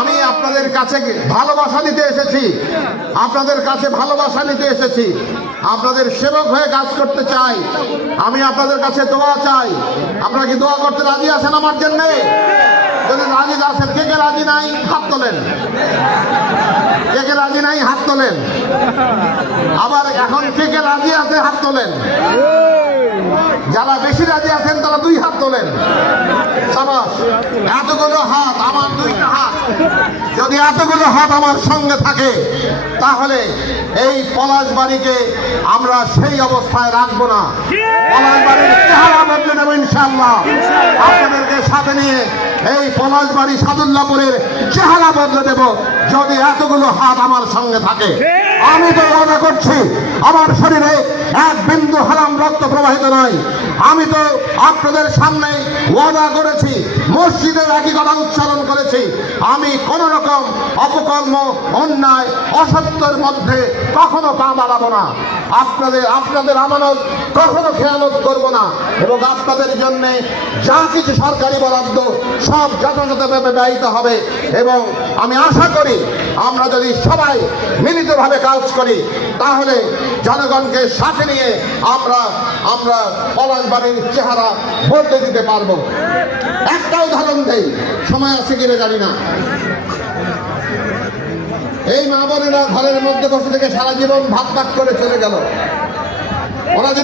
আমি আপনাদের কাছে ভালোবাসা নিতে এসেছি, আপনাদের কাছে ভালোবাসা নিতে এসেছি, আপনাদের সেবক হয়ে কাজ করতে চাই। আমি আপনাদের কাছে দোয়া চাই। আপনারা কি দোয়া করতে রাজি আছেন আমার জন্যে? যদি রাজি আছেন, কে কে রাজি নাই হাত তোলেন। কে কে রাজি নাই হাত তোলেন। আবার এখন কে কে রাজি আছে হাত তোলেন। যারা বেশি রাজি আছেন তারা 2 হাত তোলেন। সাবাস, এতগুলো হাত, আমার 2টা হাত। যদি এতগুলো হাত আমার সঙ্গে থাকে তাহলে এই পলাশবাড়িকে আমরা সেই অবস্থায় রাখবো না। পলাশবাড়ির চেহারা বদলে নেব ইনশাআল্লাহ। আপনাদেরকে সাথে নিয়ে এই পলাশবাড়ি সাদুল্লাপুরের চেহারা বদলে দেব যদি এতগুলো হাত আমার সঙ্গে থাকে। আমি তো ওয়াদা করছি, আমার শরীরে 1 বিন্দু হারাম রক্ত প্রবাহিত নয়। আমি তো আপনাদের সামনে ওয়াদা করেছি, মসজিদের একই কথা উচ্চারণ করেছি, আমি কোন রকম অপকর্ম, অন্যায়, অসত্যের মধ্যে কখনো পা বাড়াবো না। আপনাদের আমানত কখনো খেয়ানত করব না এবং আপনাদের জন্য যা কিছু সরকারি বরাদ্দ সব যথাযথভাবে ব্যয়িত হবে। এবং আমি আশা করি আমরা যদি সবাই মিলিতভাবে কাজ করি তাহলে জনগণকে সাথে নিয়ে আমরা পলাশবাড়ির চেহারা বদলে দিতে পারবো। একটা উদাহরণ দেই, সময় আছে কিনা জানি না। এই মা বোনেরা ঘরের মধ্যে বসে থেকে সারা জীবন ভাগ ভাগ করে চলে গেল। ওরা যদি